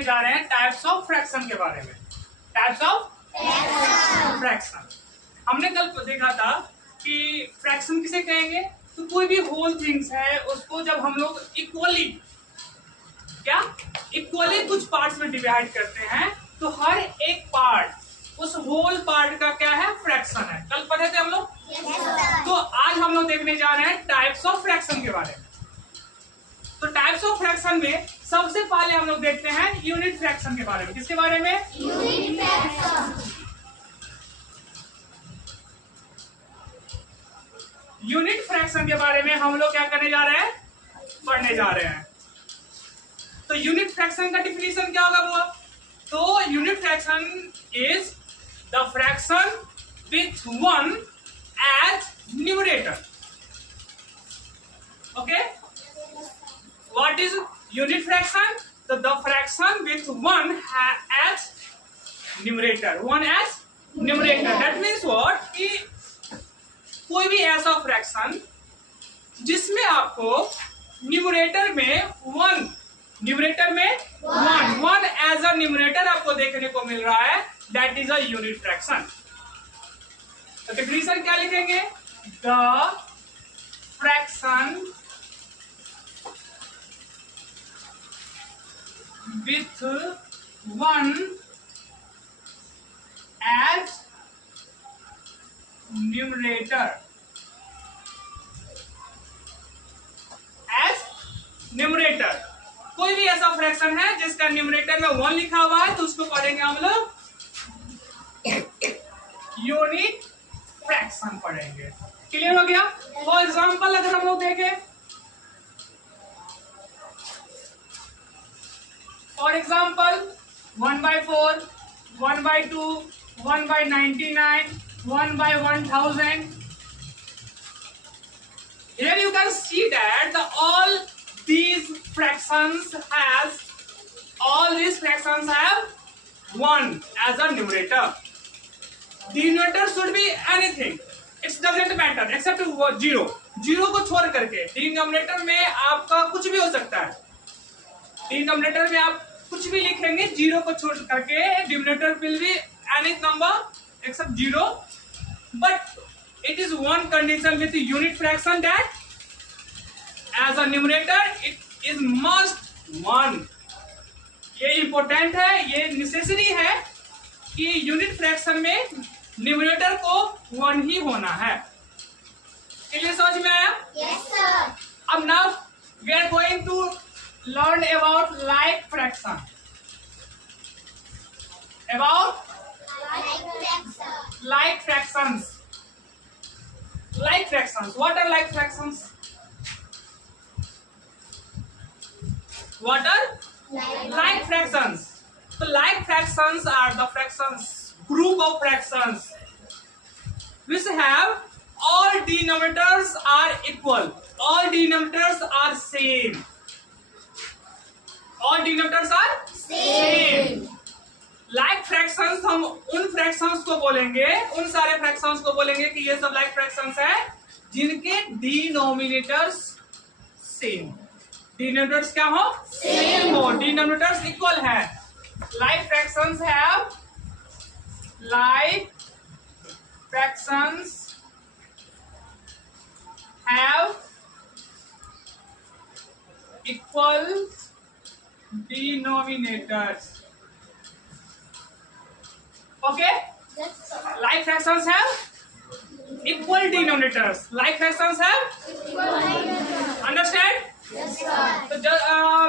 पढ़ने जा रहे हैं टाइप्स ऑफ फ्रैक्शन के बारे में। टाइप्स ऑफ फ्रैक्शन हमने कल देखा था कि फ्रैक्शन किसे कहेंगे, तो कोई भी होल थिंग्स है उसको जब हम लोग इक्वली कुछ पार्ट्स में डिवाइड करते हैं तो हर एक पार्ट उस होल पार्ट का क्या है, फ्रैक्शन है। कल पढ़े थे हम लोग। तो आज हम लोग देखने जा रहे हैं टाइप्स ऑफ फ्रैक्शन के बारे में। तो टाइप्स ऑफ फ्रैक्शन में सबसे पहले हम लोग देखते हैं यूनिट फ्रैक्शन के बारे में। किसके बारे में? Unit fraction. यूनिट फ्रैक्शन के बारे में हम लोग क्या करने जा रहे हैं, पढ़ने जा रहे हैं। तो यूनिट फ्रैक्शन का डिफिनीशन क्या होगा वो? तो unit fraction is the fraction with one as numerator. Okay, what is unit fraction? तो the fraction with one as numerator, one as numerator. That means what कि कोई भी ऐसा फ्रैक्शन जिसमें आपको न्यूमरेटर में वन एज अ न्यूमरेटर आपको देखने को मिल रहा है, that is a unit fraction. तो डिफिनीशन क्या लिखेंगे? The fraction with one as numerator, कोई भी ऐसा फ्रैक्शन है जिसका न्यूमरेटर में वन लिखा हुआ है तो उसको पढ़ेंगे हम लोग यूनिट फ्रैक्शन पढ़ेंगे। क्लियर हो गया? फॉर एग्जांपल अगर हम लोग देखें, for example 1/4, 1/2, 1/99, 1/1000. Here you can see that all these fractions have 1 as a numerator. The numerator should be anything. It doesn't matter except 0. 0 को छोड़ करके डिनोमिनेटर में आपका कुछ भी हो सकता है। डिनोमिनेटर में आप कुछ भी लिखेंगे, 0 को छोड़ करके denominator will be any number except 0. But it is one condition with the unit fraction that as a numerator it is must 1. ये इंपॉर्टेंट है, ये नेसेसरी है कि यूनिट फ्रैक्शन में न्यूमरेटर को 1 ही होना है। क्लियर, समझ में आया? Yes, sir. अब now we are going to learn about like fraction. About like fractions. Like fractions. What are like fractions? What are like fractions? So like fractions are the fractions, group of fractions which have all denominators are equal. All denominators are same. All denominators are same. Like fractions हम उन fractions को बोलेंगे, उन सारे fractions को बोलेंगे कि ये सब लाइक फ्रैक्शंस है जिनके डिनोमिनेटर्स सेम। डिनोमिनेटर्स क्या हो? सेम हो, डिनोमिनेटर्स इक्वल है। Like fractions have equal denominators. Okay? Yes, sir. Like fractions have equal denominators. Like fractions have equal denominators. Understand? Yes, sir. So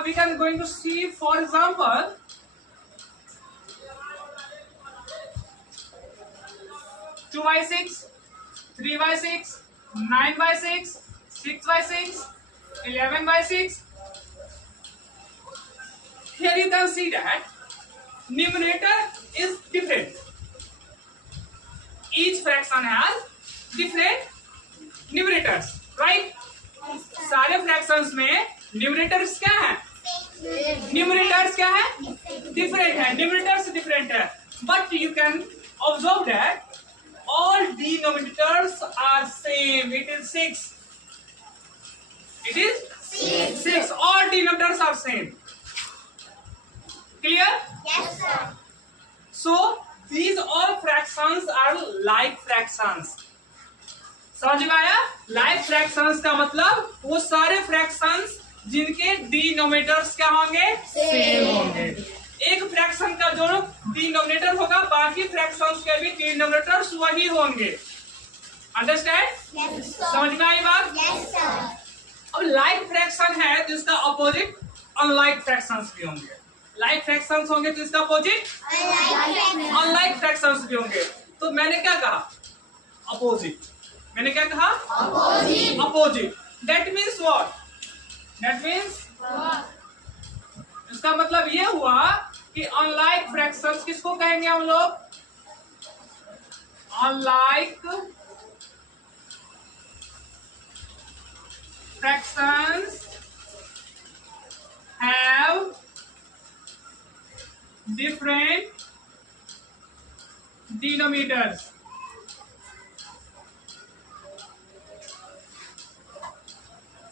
we can going to see, for example, 2/6, 3/6, 9/6, 6/6, 11/6. Here you can see that numerator is different. Each fraction has different numerators, right? सारे fractions में numerators क्या है? Numerators क्या है? Different है, numerators different है. But you can observe that all denominators are same. It is 6. It is 6. All denominators are same. Clear? Yes, sir. So these all fractions are like fractions. समझ में आया? like fractions का मतलब वो सारे fractions जिनके denominators क्या होंगे? सेम होंगे। एक फ्रैक्शन का जो डिनोमिनेटर होगा बाकी फ्रैक्शंस के भी डिनोमिनेटर्स वही होंगे। अंडरस्टैंड? Yes, sir. समझ में आई बात? Yes, sir. अब लाइक फ्रैक्शन है जिसका अपोजिट अनलाइक फ्रैक्शंस भी होंगे। लाइक फ्रैक्शंस होंगे तो इसका अपोजिट अनलाइक फ्रैक्शंस भी होंगे। तो मैंने क्या कहा? अपोजिट। मैंने क्या कहा? Opposite. That means what? That means इसका मतलब ये हुआ कि अनलाइक फ्रैक्शंस किसको कहेंगे हम लोग? Unlike fractions have different denominators.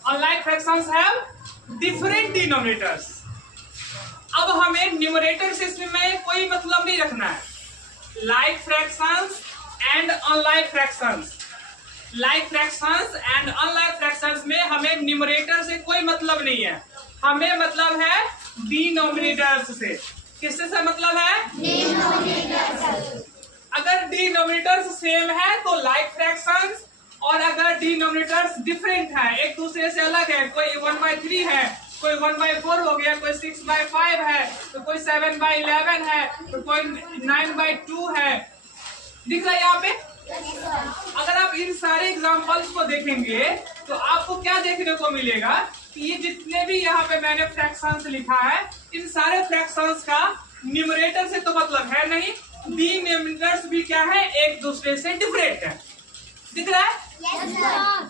Unlike fractions have different denominators. अब हमें न्यूमरेटर से इसमें कोई मतलब नहीं रखना है। Like fractions and unlike fractions. Like fractions and unlike fractions में हमें न्यूमरेटर से कोई मतलब नहीं है, हमें मतलब है डिनोमिनेटर्स से। किससे मतलब है? अगर डिनोमिनेटर्स सेम है तो लाइक फ्रैक्शंस, और अगर डिनोमिनेटर्स डिफरेंट है, एक दूसरे से अलग है, कोई 1/3 है, कोई 1/4 हो गया, कोई 6/5 है, तो कोई 7/11 है, तो कोई 9/2 है। दिख रहा है यहाँ पे? अगर आप इन सारे एग्जाम्पल्स को देखेंगे तो आपको क्या देखने को मिलेगा कि ये जितने भी यहाँ पे मैंने फ्रैक्शंस लिखा है, इन सारे फ्रैक्शंस का न्यूमरेटर से तो मतलब है नहीं, डिनोमिनेटर्स भी क्या है? एक दूसरे से डिफरेंट है। दिख रहा है? Yes, sir.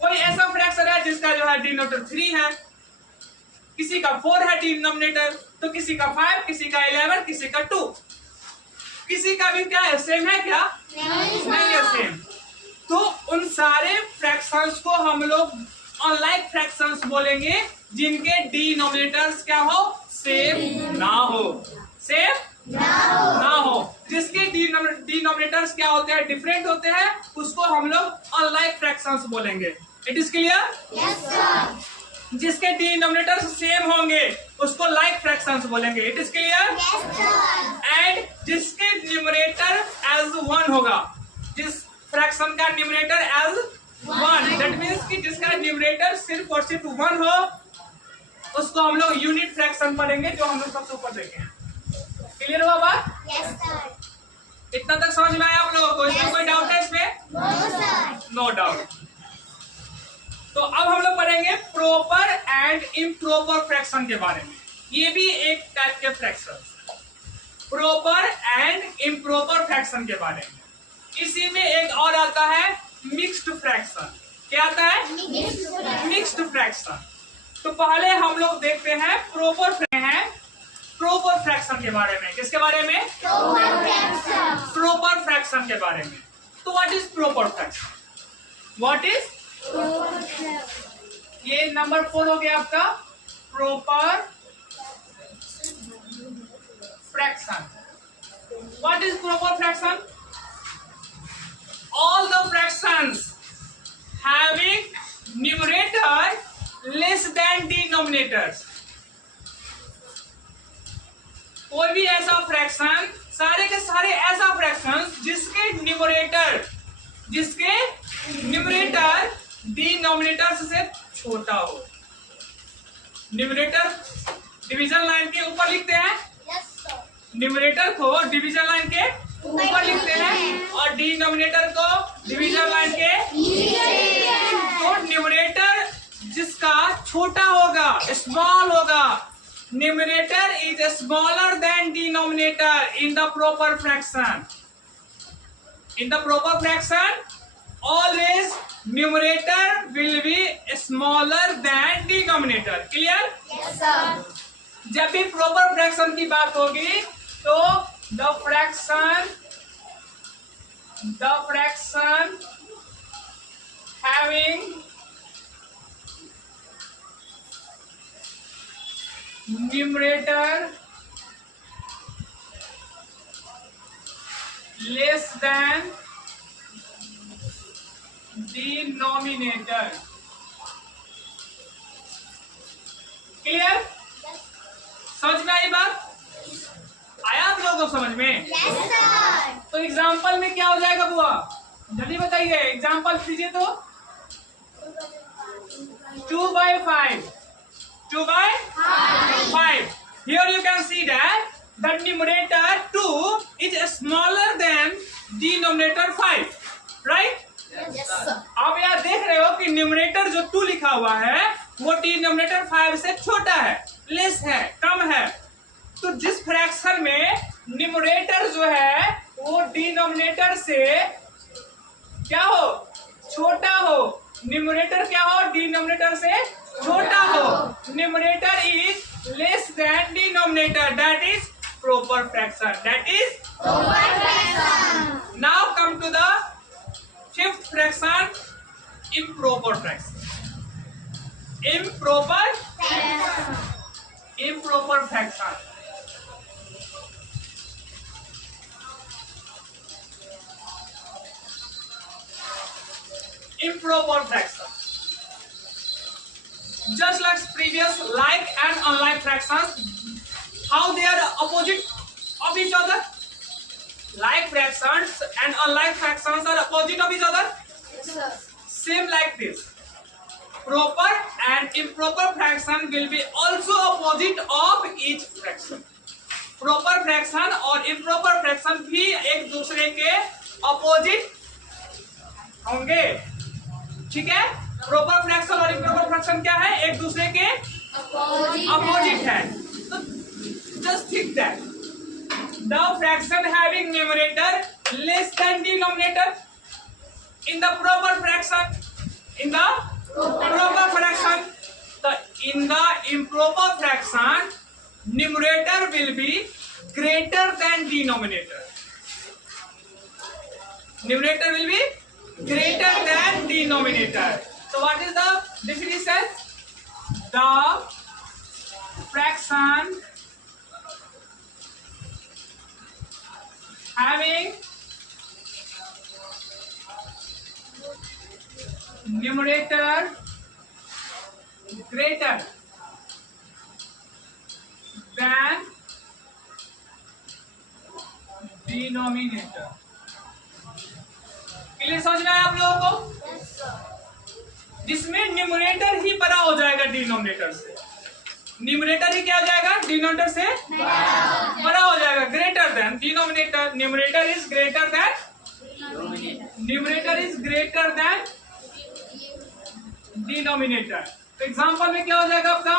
कोई ऐसा फ्रैक्शन है जिसका जो है डिनोमिनेटर 3 है, किसी का 4 है डिनोमिनेटर, तो किसी का 5, किसी का 11, किसी का 2, किसी का भी क्या है? सेम है क्या? नहीं है सेम। तो उन सारे फ्रैक्शंस को हम लोग अनलाइक फ्रैक्शंस बोलेंगे जिनके डिनोमिनेटर्स क्या हो? सेम ना हो। सेम ना हो। जिसके डिनोमिनेटर्स क्या होते हैं? डिफरेंट होते हैं, उसको हम लोग अनलाइक फ्रैक्शंस बोलेंगे। It is clear? Yes, sir. जिसके डिनोमिनेटर्स सेम होंगे उसको लाइक फ्रैक्शंस बोलेंगे। It is clear? Yes, sir. And जिसके न्यूमरेटर एज 1 होगा, जिस फ्रैक्शन का न्यूमरेटर एज 1, दैट मीन्स कि जिसका न्यूमरेटर सिर्फ और सिर्फ 1 हो, उसको हम लोग यूनिट फ्रैक्शन पढ़ेंगे, जो हम लोग सबसे ऊपर देखें। क्लियर हुआ बात? Yes, sir. इतना तक समझ में आया आप लोगों को? इसमें कोई डाउट है इसमें? No, sir. No doubt. तो अब हम लोग पढ़ेंगे प्रॉपर एंड इम्प्रॉपर फ्रैक्शन के बारे में। ये भी एक टाइप के fraction, proper and improper fraction के बारे में। इसी में एक और आता है मिक्स्ड फ्रैक्शन। क्या आता है? Mixed fraction. तो पहले हम लोग देखते हैं प्रॉपर फ्रैक्शन के बारे में। किसके बारे में? प्रॉपर फ्रैक्शन के बारे में। तो what is proper fraction? What is? ये नंबर 4 हो गया आपका proper fraction. What is proper fraction? All the fractions having numerator less than denominators. कोई भी ऐसा फ्रैक्शन, सारे के सारे ऐसा फ्रैक्शन जिसके न्यूमरेटर डिनोमिनेटर से छोटा हो। न्यूमरेटर डिवीजन लाइन के ऊपर लिखते हैं, Yes, sir. न्यूमरेटर को डिवीजन लाइन के ऊपर लिखते हैं और डिनोमिनेटर को डिवीजन लाइन के नीचे। तो न्यूमरेटर जिसका छोटा होगा, स्मॉल होगा, numerator is smaller than denominator in the proper fraction. In the proper fraction always numerator will be smaller than denominator. Clear? Yes, sir. जब भी प्रॉपर फ्रैक्शन की बात होगी तो the fraction having numerator less than denominator. Clear? समझ में आई बात? आया आप लोगों को समझ में? Yes, sir. तो एग्जाम्पल में क्या हो जाएगा बुआ? जल्दी बताइए, एग्जाम्पल दीजिए तो। 2/5. 2/5. Here you can see that the numerator 2 is smaller than denominator 5. Right? Yes, sir. आप यहाँ देख रहे हो कि न्यूमरेटर जो 2 लिखा हुआ है वो डिनोमिनेटर 5 से छोटा है, लेस है, कम है। तो जिस फ्रैक्शन में न्यूमरेटर जो है वो डिनोमिनेटर से क्या हो? छोटा हो। न्यूमरेटर क्या हो? डिनोमिनेटर से छोटा हो। Numerator is less than denominator, that is proper fraction, that is. Proper fraction. Now come to the fifth fraction, improper fraction. Improper fraction. Improper fraction. Just like previous like and unlike fractions, how they are opposite of each other? Like fractions and unlike fractions are opposite of each other. Yes, sir. Same like this. Proper and improper fraction will be also opposite of each fraction. Proper fraction और improper fraction भी एक दूसरे के opposite होंगे। ठीक है? Proper fraction और improper fraction क्या है? एक दूसरे के अपोजिट है। तो just think that the fraction having numerator less than denominator in the proper fraction, in the proper fraction, तो in the improper fraction numerator will be greater than denominator. Numerator will be greater than denominator. So what is the definition? The fraction having numerator greater than denominator. Clear समझ में आया आप लोगों को? Yes, sir. जिसमें numerator ही बड़ा हो जाएगा डिनोमिनेटर से। न्यूमरेटर ही क्या हो जाएगा? डिनोमिनेटर से बड़ा हो जाएगा। Greater than denominator, numerator is greater than, numerator is greater than denominator. तो एग्जांपल में क्या हो जाएगा आपका?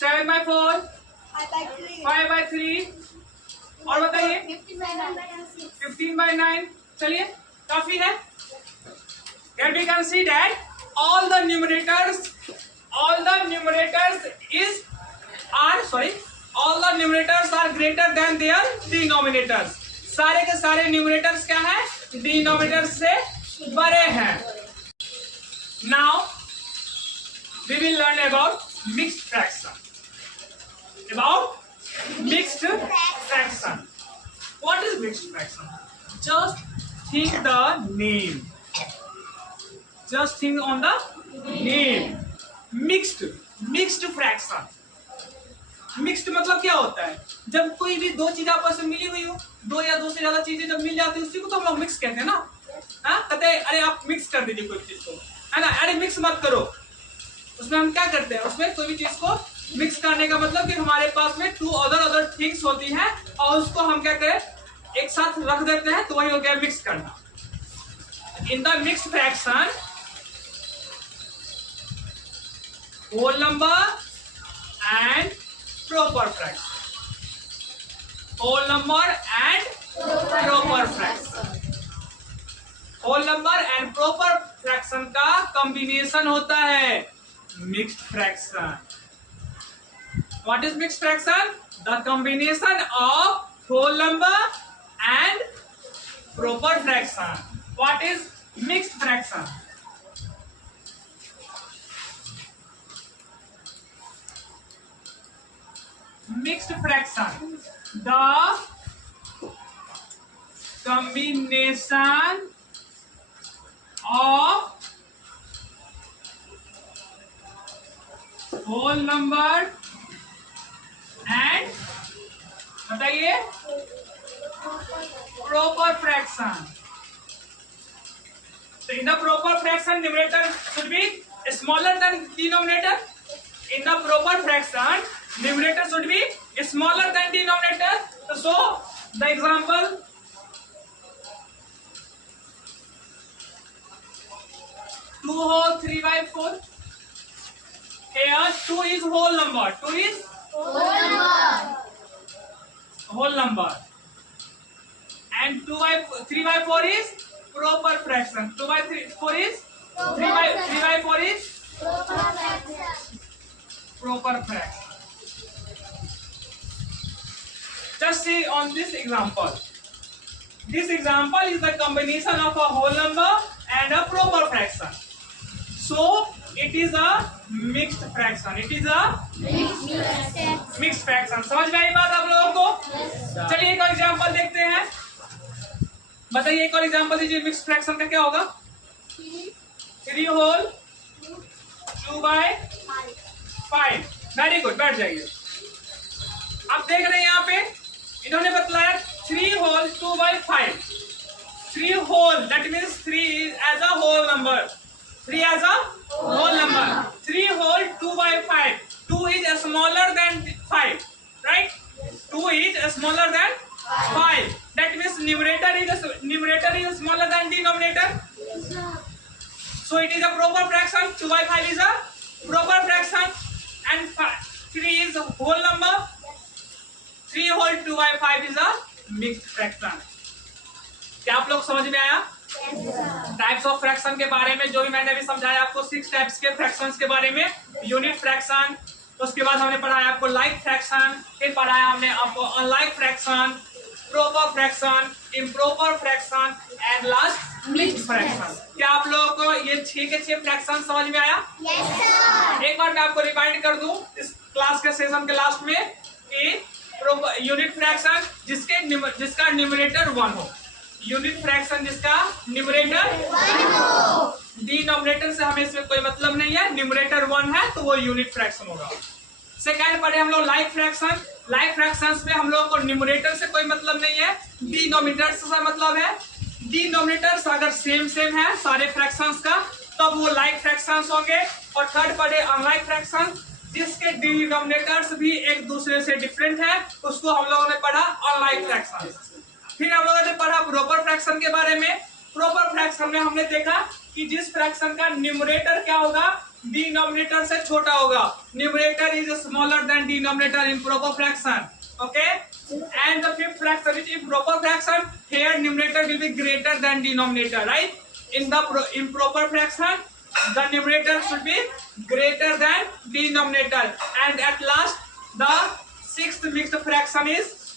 7/4, 5/3 और बताइए 15/9। चलिए काफी है। Here we can see that all the numerators are greater than their denominators. सारे के सारे न्यूमरेटर्स क्या है? डिनोमिनेटर्स से बड़े हैं। Now we will learn about mixed fraction. Mixed fraction. What is mixed fraction? Just think the name. Just think on the name. Mixed fraction. Mixed मतलब क्या होता है? जब कोई भी दो चीज आपस में मिली हुई हो, दो या दो से ज्यादा चीजें जब मिल जाती है उसी को तो हम लोग मिक्स कहते हैं ना। हाँ, कहते हैं अरे आप मिक्स कर दीजिए कोई चीज को, है ना? अरे मिक्स मत करो। उसमें हम क्या करते हैं? उसमें कोई भी चीज को मिक्स करने का मतलब कि हमारे पास में टू अदर थिंग्स होती हैं और उसको हम क्या करें? एक साथ रख देते हैं, तो वही हो गया मिक्स करना। In the mix fraction whole number and proper fraction. Whole number and proper fraction. Whole number and proper fraction का combination होता है mixed fraction. What is mixed fraction? The combination of whole number and proper fraction. What is mixed fraction? Mixed fraction, the combination of whole number and बताइए proper fraction. So in the proper fraction, numerator should be smaller than denominator. In the proper fraction, numerator should be smaller than denominator. So the example, 2 whole 3/4. Here 2 is whole number. 2 is whole number. And 3/4 is proper fraction. 2/4 is 3/4 is proper fraction. Just see on this example. This example is the combination of a whole number and a proper fraction. So it is a mixed fraction. It is a mixed fraction. समझ में आई बात आप लोगों को? चलिए एक और example देखते हैं. बताइए एक और एग्जाम्पल दीजिए. मिक्स फ्रैक्शन का क्या होगा? 3 whole 2/5. वेरी गुड, बैठ जाइए. आप देख रहे हैं यहाँ पे इन्होंने बतलाया 3 whole 2/5. 3 whole, that means 3 is as a whole number. 3 as a whole number. 3 whole 2/5. 2 is smaller than 5, right? 2 is smaller than 5. That means numerator is smaller than denominator. So it is a proper fraction. 2/5 is a proper fraction, and 3 is a whole number. 3 whole 2/5 is a mixed fraction. क्या आप लोग समझ में आया? Types of fraction के बारे में जो भी मैंने अभी समझाया आपको. 6 टाइप्स के फ्रैक्शंस के बारे में. यूनिट फ्रैक्शन, उसके बाद हमने पढ़ाया आपको लाइक फ्रैक्शन, फिर पढ़ाया हमने आपको unlike fraction, proper fraction, improper fraction and last mixed fraction. क्या आप लोगों को ये 6 के 6 फ्रैक्शन समझ में आया? Yes, sir. एक बार मैं आपको रिमाइंड कर दूं इस क्लास के सेशन के लास्ट में कि यूनिट फ्रैक्शन जिसका न्यूमरेटर 1 हो. यूनिट फ्रैक्शन जिसका न्यूमरेटर 1 हो. डिनोमिनेटर से हमें इसमें कोई मतलब नहीं है. न्यूमरेटर 1 है तो वो यूनिट फ्रैक्शन होगा. सेकंड पढ़े हम लोग लाइक फ्रैक्शन. लाइक फ्रैक्शंस में हम लोगों को न्यूमरेटर से कोई मतलब नहीं है, डिनोमिनेटर से मतलब है. डिनोमिनेटर्स अगर सेम है सारे फ्रैक्शंस का तब वो लाइक फ्रैक्शंस होंगे. और थर्ड पढ़े अनलाइक फ्रैक्शन जिसके डिनोमिनेटर्स भी एक दूसरे से डिफरेंट है, उसको हम लोगों ने पढ़ा अनलाइक फ्रैक्शन. फिर हम लोगों ने पढ़ा प्रॉपर फ्रैक्शन के बारे में. प्रॉपर फ्रैक्शन में हमने देखा कि जिस फ्रैक्शन का न्यूमरेटर क्या होगा, डिनोमिनेटर से छोटा होगा. Numerator is smaller than denominator in proper fraction. Okay, and the fifth fraction is improper fraction. Here numerator will be greater than denominator, right? In the improper fraction, the numerator should be greater than denominator. And at last, the sixth mixed fraction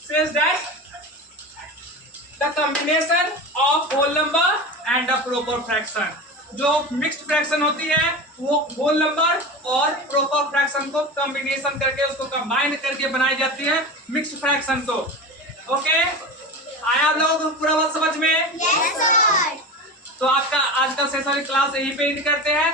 says that the combination of whole number and the proper fraction. जो mixed fraction होती है वो whole number और proper fraction को combination करके उसको combine करके बनाई जाती है मिक्स्ड फ्रैक्शन. तो ओके, आया आप लोगों को पूरा बात समझ में? Yes, sir. तो आपका आज का सेशन क्लास यहीं पे एंड करते हैं.